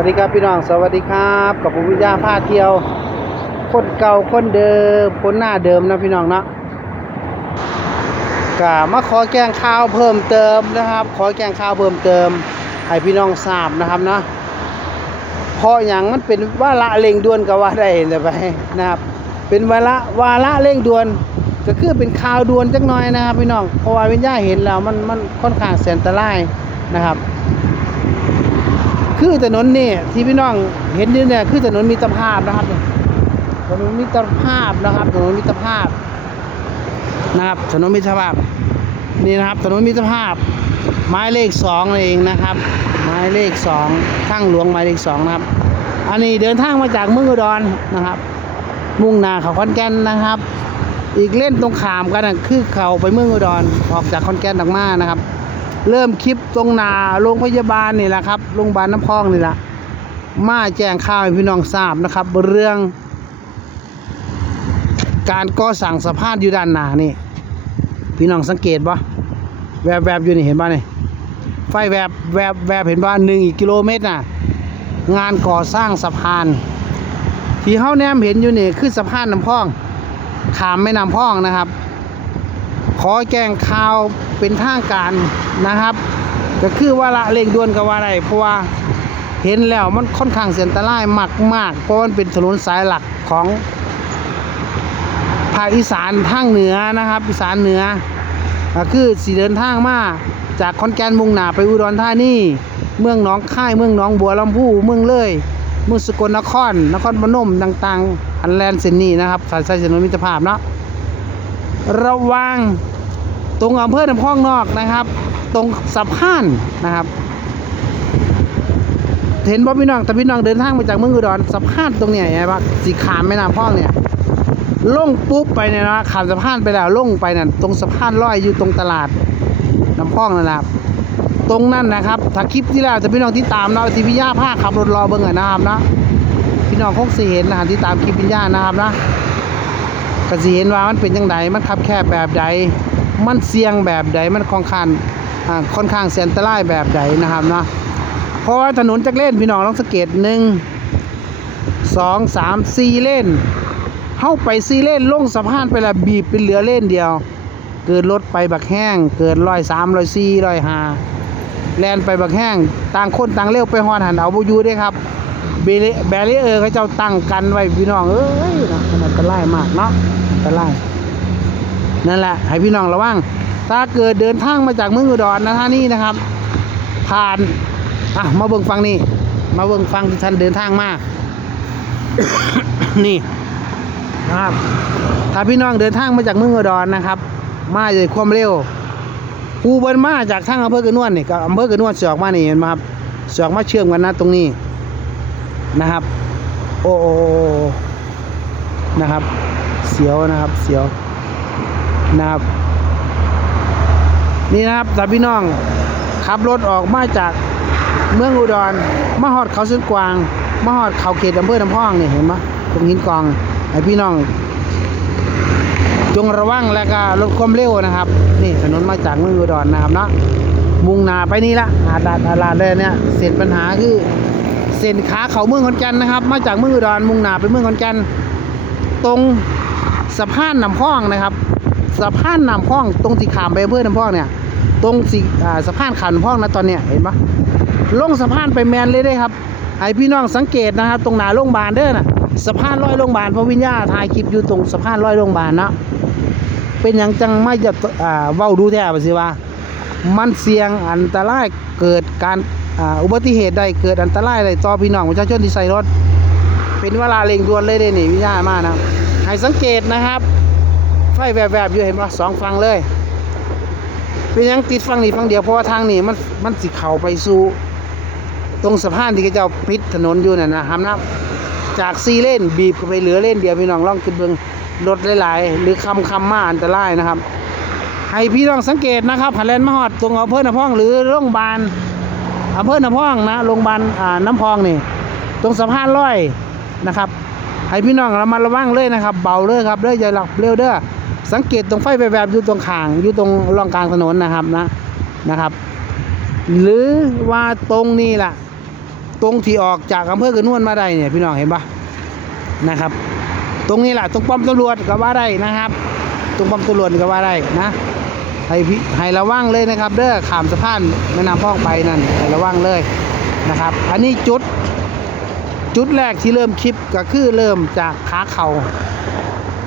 วัสดีครับพี่น้องสวัสดีครับกับผมวิทยาพาเที่ยว คนเก่าคนเดิมคนหน้าเดิมนะพี่น้องเนาะก็มาขอแกงข้าวเพิ่มเติมนะครับ ขอแกงข้าวเพิ่มเติมให้พี่น้องทราบนะครับนะเพราะอย่างมันเป็นวาระเร่งด่วนก็ว่าได้เลยไปนะครับ เป็นวาระวาระเร่งด่วนก็คือเป็นข่าวด่วนจักหน่อยนะครับพี่น้องเพราะว่าวิญญาเห็นแล้วมันมันค่อนข้างแสนอันตรายนะครับ คือถนนนี่ที่พี่น้องเห็นอยู่เนี่ยคือถนนมิตรภาพนะครับถนนมิตรภาพนะครับถนนมิตรภาพนะครับถนนมิตรภาพนี่นะครับถนนมิตรภาพหมายเลขสองเองนะครับหมายเลขสองทางหลวงหมายเลขสองนะครับ อันนี้เดินทางมาจากเมืองอุดรนะครับ มุ่งหน้าเขาขอนแก่นนะครับ อีกเล่นตรงขามกันนะคือเขาไปเมืองอุดรออกจากขอนแก่นออกมานะครับ เริ่มคลิปตรงนาโรงพยาบาลนี่แหละครับโรงพยาบาลน้ำพองนี่แหละมาแจ้งข่าวให้พี่น้องทราบนะครับ เรื่อง การก่อสร้างสะพานอยู่ด้านหน้านี่ พี่น้องสังเกตปะแวบแวบอยู่นี่เห็นปะนี่ไฟแวบแวบแวบเห็นปะหนึ่งกิโลเมตรน่ะงานก่อสร้างสะพาน ที่เฮาแนมเห็นอยู่นี่คือสะพานน้ำพองขามแม่น้ำพองนะครับ ขอแจ้งข่าวเป็นทางการนะครับ ก็คือว่าละเร่งด่วนกับว่าไรเพราะว่าเห็นแล้วมันค่อนข้างเสียนตรายมากมากเพราะมันเป็นถนนสายหลักของภาคอีสานทางเหนือนะครับ อีสานเหนือก็คือสีเดินทางมาจากขอนแกนมุ่งหน้าไปอุดรธานีเมืองหนองค่ายเมืองหนองบัวลำพูเมืองเลยเมืองสกลนครนครพนมต่างๆ อันแลนด์เซนนี่นะครับสายสายถนนมิตรภาพเนาะ ระวังตรงอำเภอน้ำพองนอกนะครับ ตรงสะพานนะครับ เห็นบ่พี่น้องแต่พี่น้องเดินทางมาจากเมืองอุดรสะพานตรงเนี้ยไงปะสีขามแม่น้ำพองเนี่ยล่งปุ๊บไปเนี่ยนะขามสะพานไปแล้วล่งไปนั่นตรงสะพานลอยอยู่ตรงตลาดน้ำพองนั่นแหละครับตรงนั้นนะครับถ้าคลิปที่แล้วจะพี่น้องที่ตามเนาะที่พี่ย่าภาคขับรถรอเบิ่งอะนะครับนะพี่น้องคงสิเห็นนะครับที่ตามคลิปพี่ย่านะครับนะ ก็สิเห็นว่ามันเป็นยังไงมันขับแคบแบบใด มันเสี่ยงแบบใด มันค่อนข้างอ่าค่อนข้างเสียนตรายแบบใดนะครับเนาะ เพราะว่าถนนจักเล่นพี่น้องลองสังเกตหนึ่งสองสามสี่เล่นเข้าไปสี่เล่นลงสะพานไปละบีบเป็นเหลือเล่นเดียว เกิดรถไปบักแห้ง เกิดร้อยสามร้อยสี่ร้อยห้าแลนไปบักแห้ง ต่างคนต่างเร็วไปฮอดหันเอาบอยู่เด้ครับ เบลแบรีเออร์เขาเจ้าตั้งกันไว้พี่น้องเอ้ยนะมันอันตรายมากเนาะอันตรายนั่นแหละ ให้พี่น้องระวังถ้าเกิดเดินทางมาจากเมืองอุดรนะท่านี่นะครับ ผ่านอะมาเบิ่งฟังนี่มาเบิ่งฟังที่ท่านเดินทางมานี่นะครับ ถ้าพี่น้องเดินทางมาจากเมืองอุดรนะครับ มาด้วยความเร็วกูเบิ้นมาจากทางอำเภอกระนวนนี่กับอำเภอกระนวนเสืออกมานี่เห็นไหมครับเสืออกมาเชื่อมกันนะตรงนี้ นะครับโอ้โอ้นะครับ เสียวนะครับ เสียวนะครับ นี่นะครับแต่พี่น้อง ขับรถออกมาจากเมืองอุดรมาหอดเขาเส้นกวางมาหอดเขาเขตอำเภอน้ำพองนี่เห็นไหมตรงหินกองให้พี่น้อง จงระวังและก็ลดความเร็วนะครับ นี่ถนนมาจากเมืองอุดรนะครับเนาะมุ่งหน้าไปนี่ละอาดาดอาลาดเลยเนี่ยเสร็จปัญหาคือ เส้นขาเขาเมืองขอนแก่นนะครับ มาจากเมืองอุดรมุ่งหน้าไปเมืองขอนแก่นตรงสะพานน้ำพองนะครับสะพานน้ำพอง ตรงสีขามไปอำเภอน้ำพองเนี่ย ตรงสีสะพานขามน้ำพองนะตอนเนี้ยเห็นปะลงสะพานไปแมนเลยได้ครับไอพี่น้องสังเกตนะครับตรงหน้าโรงพยาบาลเด้อนะสะพานลอยโรงพยาบาลพระวิญญาถ่ายคลิปอยู่ตรงสะพานลอยโรงพยาบาลเนาะเป็นอย่างจังไม่จะอ่าเว้าดูแท้ไปสิว่า มันเสี่ยงอันตรายเกิดการ อุบัติเหตุใดเกิดอันตรายใดต่อพี่น้องประชาชนที่ใส่รถ เป็นเวลาเร่งด่วนเลยเด้นี่วิญญาณมากนะให้สังเกตนะครับ ไฟแวบๆอยู่เห็นปะสองฝั่งเลย เป็นยังติดฝั่งนี้ฝั่งเดียวเพราะว่าทางนี้มันมันสิเข้าไปสู่ตรงสะพานที่เขาเจ้าปิดถนนอยู่นั่นนะครับนะจากซีเล่นบีบไปเหลือเล่นเดียวพี่น้องลองคิดเบิงรถหลายๆ หรือคำคำมาอันตรายนะครับ ให้พี่น้องสังเกตนะครับหันแลนมาฮอดตรงเอำเภอน้องหรือโรงพยาบาล อำเภอน้ำพองนะโรงพยาบาลน้ำพองนี่ ตรงสะพานลอยนะครับให้พี่น้องระมัดระวังเลยนะครับ เบาเลยครับเด้ออย่าหลับเร็วเด้อสังเกตตรงไฟแวบๆอยู่ตรงขางอยู่ตรงร่องกลางถนนนะครับนะนะครับ หรือว่าตรงนี้ล่ะ ตรงที่ออกจากอำเภอกระนวนมาได้เนี่ยพี่น้องเห็นปะนะครับ ตรงนี้แหละตรงป้อมตำรวจก็ว่าได้นะครับ ตรงป้อมตำรวจก็ว่าได้นะ ให้พี่ให้ระวังเลยนะครับ เด้อขามสะพานแม่น้ำพ่องไปนั่นให้ระวังเลยนะครับ อันนี้จุด จุดแรกที่เริ่มคลิปก็คือเริ่มจากขาเขา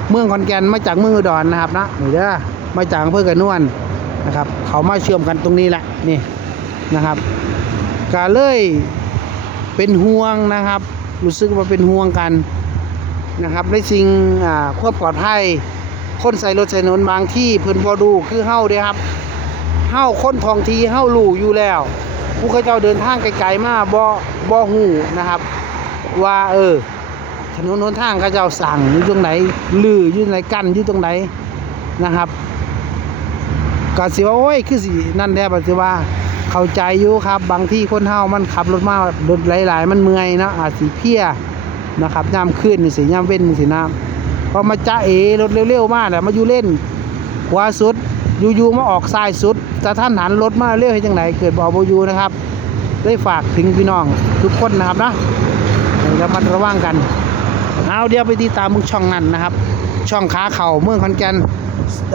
เมืองขอนแก่นมาจากเมืองอุดรนะครับนะนี่เด้อมาจากอำเภอกระนวนนะครับ เขามาเชื่อมกันตรงนี้แหละนี่นะครับก็เลยเป็นห่วงนะครับ รู้สึกว่าเป็นห่วงกันนะครับในสิ่งอ่าความปลอดภัย คนใส่รถใส่ถนนบางที่เพิ่นบ่ดูคือเฮาเด้ครับเฮาคนทองทีเฮารู้อยู่แล้ว ผู้เขาเจ้าเดินทางไกลๆมาบ่บ่ฮู้นะครับ ว่าเออถนนหนทางเขาเจ้าสั่งอยู่ตรงไหนลืออยู่ตรงไหนกั้นอยู่ตรงไหนนะครับก็สิว่าโอ้ยคือสินั่นแท้บัดสิว่าเข้าใจอยู่ครับ บางที่คนเฮามันขับรถมารถหลายๆ มันเมื่อยนะอาจสิเพลียนะครับยามขึ้นนี่สิยามเว้นนี่สินะ พอมาจ้าเอรถเร็วๆมากแหละมาอยู่เล่นขวาสุดอยู่ๆมาออกซ้ายสุดจะท่านหันรถมาเร็วให้จังไหนเกิดบ่บ่อยู่นะครับ ได้ฝากถึงพี่น้องทุกคนนะครับนะระมัดระวังกันเอาเดี๋ยวไปติดตามมึงช่องนั้นนะครับ ช่องขาเข่าเมืองขอนแก่น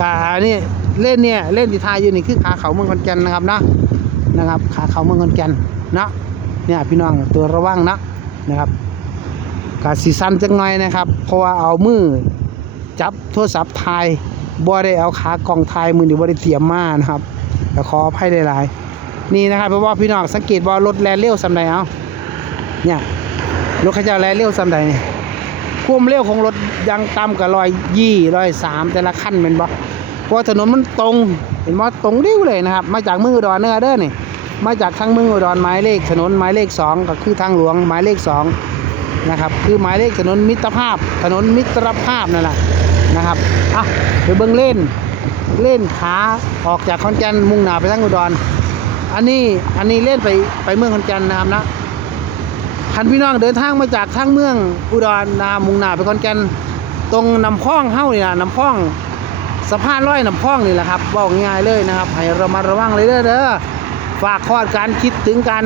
อ่านี่เล่นเนี่ยเล่นที่ทายอยู่นี่คือขาเข่าเมืองขอนแก่นนะครับนะนะครับ ขาเข่าเมืองขอนแก่นนะเนี่ยพี่น้องตัวระวังนะนะครับ กาสีสันจังหน่อยนะครับ เพราะว่าเอามือจับโทรศัพท์ถ่ายบ่ได้เอาขากล่องถ่ายมือหรือบ่ได้เตรียมมานะครับแต่ขออภัยหลายๆนี่นะครับเพราะว่าพี่น้องสังเกตว่ารถแลนเร็วสำใดเอาเนี่ยรถขาเจ้าแลนเร็วสำใดเนี่ยความเร็วของรถยังต่ำกว่าร้อยยี่ร้อยสามแต่ละขั้นเป็นบ่เพราะถนนมันตรงเห็นว่าตรงเร็วเลยนะครับ มาจากเมืองอุดรเนื้อเด้อนี่มาจากทางเมืองอุดรหมายเลขถนนหมายเลขสองก็คือทางหลวงหมายเลขสอง นะครับ คือหมายเลขถนนมิตรภาพ ถนนมิตรภาพนั่นแหละนะครับอะไปเบิ่งเล่นเล่นขาออกจากขอนแก่นมุ่งหน้าไปทางอุดร อันนี้อันนี้เล่นไปไปเมืองขอนแก่นนะครับนะคันพี่น้องเดินทางมาจากทางเมืองอุดรนามุงหนาไปขอนแก่นตรงน้ำพ้องเฮ้านี่นะน้ำพ้องสะพานร้อยน้ำพ้องนี่แหละครับบอกง่ายเลยนะครับให้ระมัดระวังเลยเด้อเด้อฝากคอดการคิดถึงกัน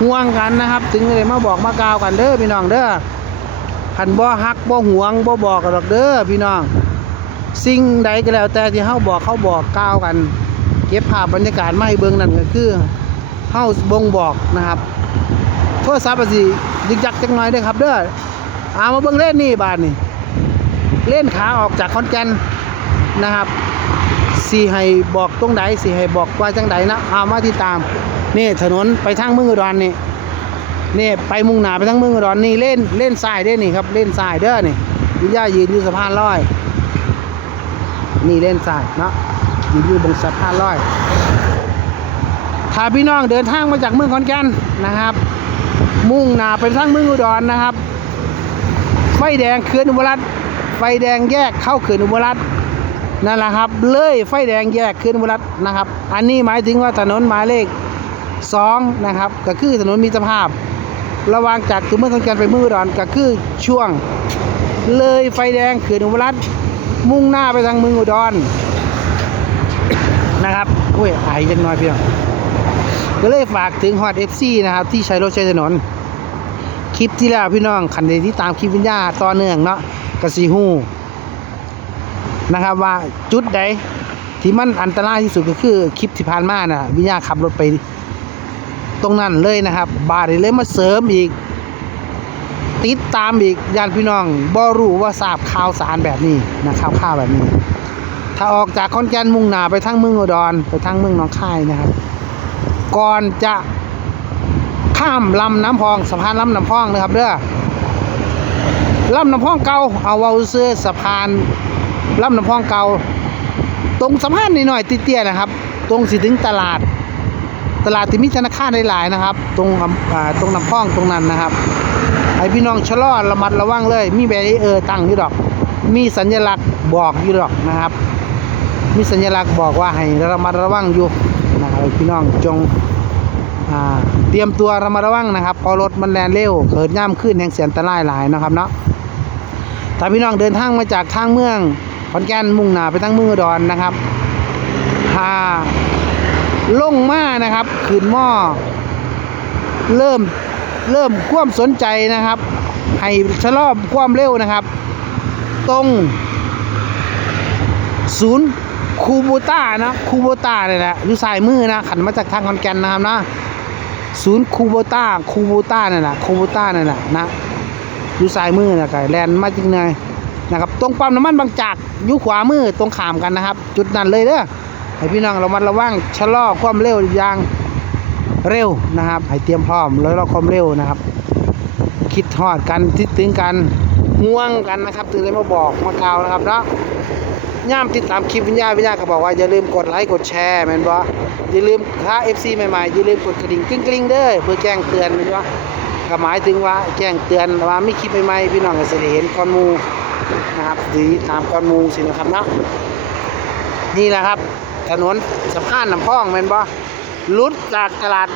ห่วงกันนะครับ ถึงเลยมาบอกมากล่าวกันเด้อพี่น้องเด้อคันบ่ฮักบ่ห่วงบ่บอกกันหรอกเด้อพี่น้อง สิ่งใดก็แล้วแต่ที่เฮาบอกเขาบอกกล่าวกัน เก็บภาพบรรยากาศมาให้เบิ่งนั่นก็คือเฮาบ่งบอกนะครับโทรศัพท์อะสิยึกยักจังหน่อยเด้อครับเด้อเอามาเบิ่งเล่นนี่บาดนี่เล่นขาออกจากคอนแกนนะครับสีให้บอกตรงใดสีให้บอกว่าจังใดนะเอามาติดตาม นี่ถนนไปทางเมืองอุดรนี่นี่ไปมุ่งหน้าไปทางเมืองอุดรนี่เล่นเล่นทรายเด้นี่ครับเล่นทรายเด้อนี่วิญญายืนอยู่สะพานลอย นี่เล่นทรายเนาะยืนอยู่บนสะพานลอยถ้าพี่น้องเดินทางมาจากเมืองขอนแก่นนะครับ มุ่งหน้าไปทางเมืองอุดรนะครับไฟแดงเขื่อนอุบลรัตไฟแดงแยกเข้าเขื่อนอุบลรัตนั่นแหละครับ เลยไฟแดงแยกเขื่อนอุบลรัตนะครับ อันนี้หมายถึงว่าถนนหมายเลข สองนะครับก็คือถนนมิตรภาพ ระวางจากตัวเมืองขอนแก่นไปเมืองอุดรก็คือช่วง เลยไฟแดงเขื่อนอุบลรัตน์มุ่งหน้าไปทางเมืองอุดรนะครับโอ้ยไอจังน้อยเพี่น้องก็เลยฝากถึงฮอด FC นะครับ ที่ใช้รถใช้ถนน คลิปที่แล้วพี่น้องคันใดที่ตามคลิปวิญญาต่อเนื่องเนาะกสีฮู้นะครับว่าจุดใดที่มันอันตรายที่สุดก็คือคลิปที่ผ่านมาน่ะวิญญาขับรถไป ตรงนั้นเลยนะครับ บาดนี้เลยมาเสริมอีก ติดตามอีกยานพี่น้องบ่รู้ว่าทราบข่าวสารแบบนี้นะข่าวข่าวแบบนี้ ถ้าออกจากคอนแกนมุ่งหน้าไปทางเมืองอุดรไปทางเมืองหนองคายนะครับ ก่อนจะข้ามลำน้ำพองสะพานลำน้ำพองนะครับเด้อลำน้ำพองเก่าเอาเว้าซื้อสะพานลำน้ำพองเก่าตรงสะพานนิดหน่อยๆเตี้ยๆนะครับ ตรงสิถึงตลาด ตลาดที่มีธนาคารหลายๆนะครับ ตรงอ่าตรงน้ำพองตรงนั้นนะครับให้พี่น้องชะลอระมัดระวังเลย มีแบเออตั้งอยู่ดอก มีสัญลักษณ์บอกอยู่ดอกนะครับ มีสัญลักษณ์บอกว่าให้ระมัดระวังอยู่นะครับพี่น้องจงเตรียมตัวระมัดระวังนะครับ พอรถมันแลนเร็วเกิดย่ำขึ้นแห่งเสียอันตรายหลายนะครับเนาะถ้าพี่น้องเดินทางมาจากทางเมืองขอนแก่นมุ่งหน้าไปทางเมืองอุดรนะครับถ้า ลงมานะครับขึ้นหม้อเริ่มเริ่มความสนใจนะครับ ให้ชะลอบความเร็วนะครับ ตรง ศูนย์คูโบต้านะคูโบต้าเนี่ยแหละอยู่ซ้ายมือนะขันมาจากทางคอนแกนนะครับนะศูนย์คูโบต้าคูโบต้าเนี่ยแหละคูโบต้าเนี่ยแหละนะอยู่ซ้ายมือนะไก่แลนมาจริงเลยนะครับ ตรงปั๊มน้ำมันบางจากอยู่ขวามือตรงขามกันนะครับ จุดนั้นเลยเด้อ ให้พี่น้องระมัดระวังชะลอความเร็วอย่าง เร็วนะครับ ให้เตรียมพร้อมแล้วเราความเร็วนะครับ คิดทอดกันทิดถึงกันห่วงกันนะครับตื่นเลยมาบอกมากล่าวนะครับเนาะย่ามติดตามคลิปวิญญาณวิญญาณก็บอกว่าอย่าลืมกดไลค์กดแชร์แมนบ่อย่าลืมถ้า FC ใหม่ๆอย่าลืมกดกระดิ่งกริ๊งๆเด้อเพื่อแจ้งเตือนแมนบ่ก็หมายถึงว่าแจ้งเตือนว่ามีคลิปใหม่ๆพี่น้องก็จะได้เห็นก่อนมูนะครับหรือตามก่อนมูสินะครับเนาะนี่แหละครับ ถนนสะพานน้ำพองแม่นบ่ลุดจากตลาด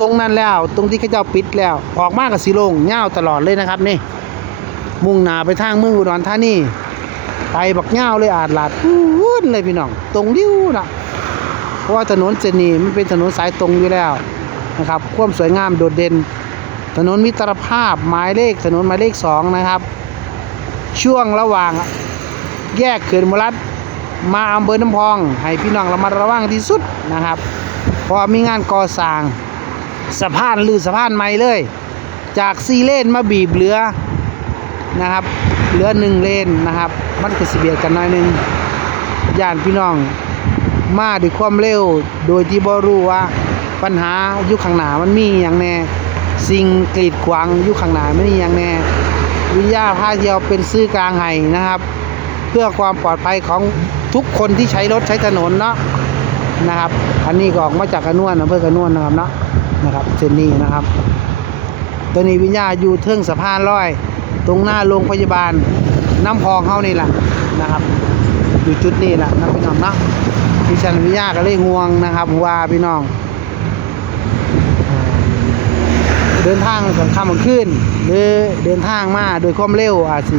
ตรงนั้นแล้ว ตรงที่เขาเจ้าปิดแล้ว ออกมาก็สิโลงยาวตลอดเลยนะครับนี่ มุ่งหน้าไปทางเมืองอุดรธานีไปบักเง่าวเลยอาดลาดพูดเลยพี่น้อง ตรงดิ้วนะเพราะว่าถนนเส้นนี้มันเป็นถนนสายตรงอยู่แล้วนะครับความสวยงามโดดเด่น ถนนมิตรภาพหมายเลขถนนหมายเลขสองนะครับ ช่วงระหว่างแยกเขื่อนมรัด มาอำเภอน้ำพอง ให้พี่น้องระมัดระวังที่สุดนะครับ เพราะมีงานก่อสร้างสะพานหรือสะพานใหม่เลย จากซีเลนมาบีบเหลือนะครับเหลือหนึ่งเลนนะครับ มันก็สิเบียดกันหน่อยหนึงย่านพี่น้องมาด้วยความเร็ว โดยที่บ่รู้ว่าปัญหาอยู่ข้างหน้ามันมีอย่างแน่ สิ่งกรีดขวางอยู่ข้างหน้ามันมีอย่างแน่ วิญญาณพาเที่ยวเป็นซื่อกลางให้นะครับ พื่อความปลอดภัยของทุกคนที่ใช้รถใช้ถนนเนาะนะครับ อันนี้ก็ออกมาจากกระนวนอำเภอกระนวนนะครับเนาะนะครับเส้นนี้นะครับ ตัวนี้วิญญาณอยู่เทิงสะพานลอย ตรงหน้าโรงพยาบาลน้ำพองเขานี่แหละนะครับ อยู่จุดนี้แหละนะพี่น้องเนาะพี่ชันวิญญาก็เลยห่วงนะครับว่าพี่น้อง เดินทางกลางค่ำกลางคืนหรือเดินทางมาโดยความเร็วอาจสิ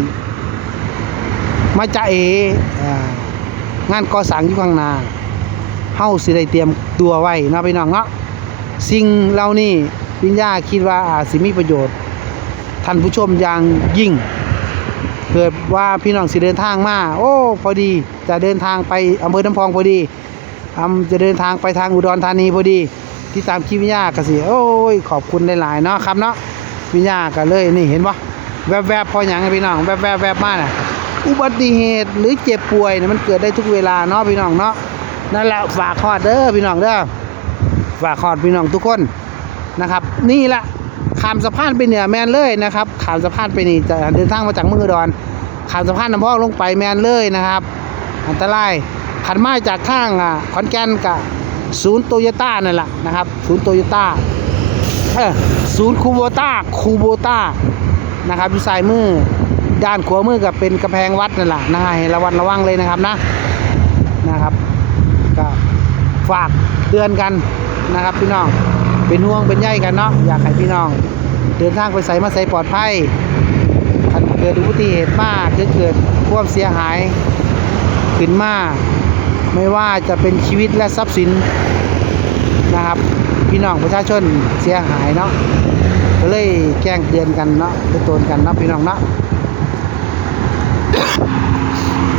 มาจะเองานก่อสร้างอยู่ข้างหน้าเฮาสิได้เตรียมตัวไว้นาะพี่น้องเนาะสิ่งเหล่านี้วิญญาคิดว่าอาจสิมีประโยชน์ ท่านผู้ชมอย่างยิ่ง เกิดว่าพี่น้องสิเดินทางมา โอ้ พอดีจะเดินทางไปอำเภอน้ำพองพอดีอำจะเดินทางไปทางอุดรธานีพอดี ที่ตามคลิปวิญญาก็สิโอ้ยขอบคุณหลายๆเนาะครับเนาะวิญญาก็เลยนี่เห็นปะแวบๆพออย่างไงพี่น้องแวบๆแวบมากน่ะ อุบัติเหตุหรือเจ็บป่วยเนี่ยมันเกิดได้ทุกเวลาเนาะพี่น้องเนาะนั่นแหละฝากขอดเด้อพี่น้องเด้อฝากขอดพี่น้องทุกคนนะครับ นี่แหละขามสะพานไปเหนือแมนเลยนะครับขามสะพานไปนี่จะเดินทางมาจากเมืองอุดรขามสะพานน้ำพอกลงไปแมนเลยนะครับ อันตรายขันมาจากทางอะขอนแก่นกับศูนย์โตโยต้านั่นแหละนะครับศูนย์โตโยต้าเออศูนย์คูโบต้าคูโบต้านะครับอยู่ซ้ายมือ ด้านขวามือกับเป็นกำแพงวัดนั่นแหละนะฮะให้ระวังระวังเลยนะครับนะนะครับก็ฝากเตือนกันนะครับพี่น้องเป็นห่วงเป็นใยกันเนาะอยากให้พี่น้อง เดินทางไปใส่มาใส่ปลอดภัยถ้าเกิดอุบัติเหตุมากหรือเกิดความเสียหายขึ้นมาไม่ว่าจะเป็นชีวิตและทรัพย์สินนะครับ พี่น้องประชาชนเสียหายเนาะก็เลยแจ้งเตือนกันเนาะเตือนกันเนาะพี่น้องเนาะ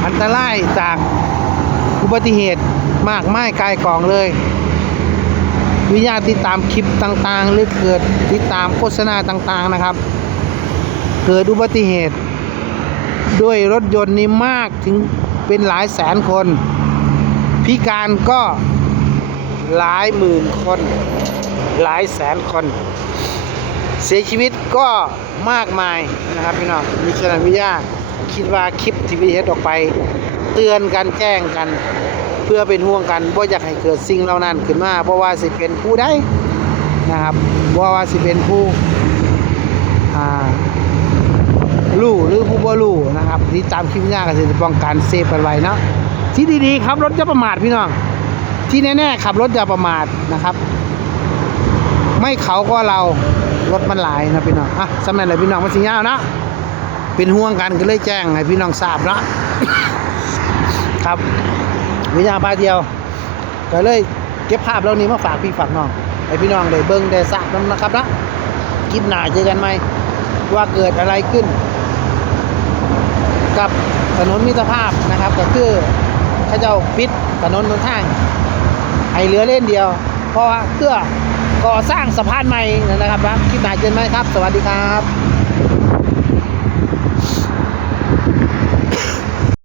อัน ตรายจากอุบัติเหตุมากไม่กายกองเลย วิญญาณติดตามคลิปต่างๆ หรือเกิดติดตามโฆษณาต่างๆนะครับ เกิดอุบัติเหตุ ด้วยรถยนต์นี่มากถึงเป็นหลายแสนคน พิการก็หลายหมื่นคน หลายแสนคน เสียชีวิตก็มากมายนะครับพี่น้องมีฉะนั้นวิญญาณ คิดว่าคลิปที่วิเฮ็ดออกไป เตือนกันแจ้งกัน เพื่อเป็นห่วงกันว่าอยากให้เกิดสิ่งเหล่านั้นขึ้นมาเพราะว่าสิเป็นผู้ใดนะครับบ่ว่าสิเป็นผู้อ่ารู้หรือผู้บ่รู้นะครับที่ตามคลิปหน้าก็สิจะป้องกันเซฟกันไว้เนาะที่ดีๆครับรถอย่าประมาทพี่น้องที่แน่ๆขับรถอย่าประมาทนะครับ ไม่เขาก็เรารถมันหลายนะพี่น้องอะสำหรับอะไรพี่น้องมันสิยาวนะ เป็นห่วงกันก็เลยแจ้งให้พี่น้องทราบเนาะครับวิญญาณพาเดียวก็เลยเก็บภาพเหล่านี้มาฝากพี่ฝากน้องให้พี่น้องได้เบิ่งได้ทราบนำนะครับนะคลิปหน้าเจอกันไหมว่าเกิดอะไรขึ้น กับถนนมิตรภาพนะครับก็คือเขาเจ้าปิดถนนบนทางให้เหลือเล่นเดียว เพราะว่าเพื่อก่อสร้างสะพานใหม่นะครับคลิปหน้าเจอกันไหมครับ สวัสดีครับ